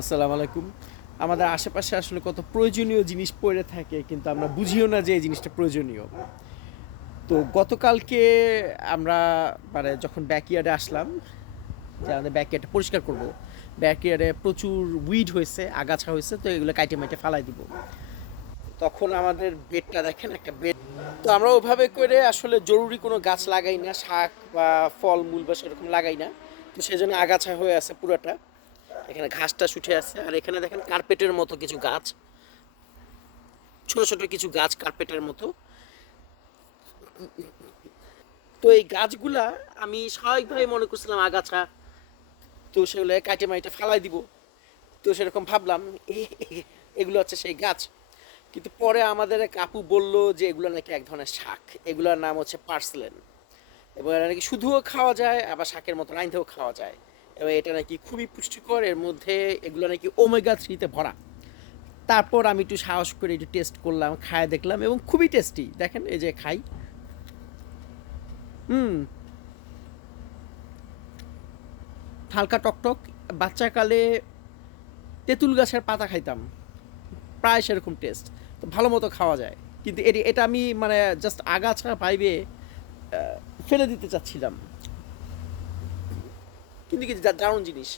আসসালামু আলাইকুম। আমাদের আশেপাশে আসলে কত প্রয়োজনীয় জিনিস পড়ে থাকে, কিন্তু আমরা বুঝিও না যে এই জিনিসটা প্রয়োজনীয়। তো গতকালকে আমরা মানে যখন ব্যাকইয়ার্ডে আসলাম, যে আমাদের ব্যাকইয়ার্ডটা পরিষ্কার করব ব্যাকইয়ার্ডে প্রচুর উইড হয়েছে, আগাছা হয়েছে, তো এগুলো কাইটে মাইটে ফালাই দিব। তখন আমাদের বেডটা দেখেন, একটা বেড তো আমরা ওভাবে করে আসলে জরুরি কোনো গাছ লাগাই না, শাক বা ফল মূল বা সেরকম লাগাই না। তো সেই জন্য আগাছা হয়ে আছে পুরোটা। এখানে ঘাসটা উঠে আছে আর এখানে দেখেন কার্পেটের মতো কিছু গাছ। ছোট ছোট কিছু গাছ কার্পেটের মতো। তো এই গাছগুলা আমি স্বাভাবিকভাবে মনে করছিলাম আগাছা। তো সেগুলো কাটে মাইটে ফালাই দিব। তো সেরকম ভাবলাম এগুলো হচ্ছে সেই গাছ। কিন্তু পরে আমাদের এক আপু বলল যে এগুলো নাকি এক ধরনের শাক। এগুলোর নাম হচ্ছে পার্সেলেন। এবং নাকি শুধুও খাওয়া যায়, আবার শাকের মতো রাইন্ধেও খাওয়া যায়। এবং এটা নাকি খুবই পুষ্টিকর, এর মধ্যে এগুলো নাকি ওমেগা থ্রিতে ভরা। তারপর আমি একটু সাহস করে একটু টেস্ট করলাম, খায় দেখলাম এবং খুবই টেস্টি দেখেন, এই যে খাই। হুম। হালকা টকটক। বাচ্চাকালে তেঁতুল গাছের পাতা খাইতাম। প্রায় সেরকম টেস্ট তো ভালো মতো খাওয়া যায়। কিন্তু এটি, এটা আমি মানে জাস্ট আগাছা পাইবে ফেলে দিতে চাচ্ছিলাম। কিন্তু কি দারুণ জিনিস?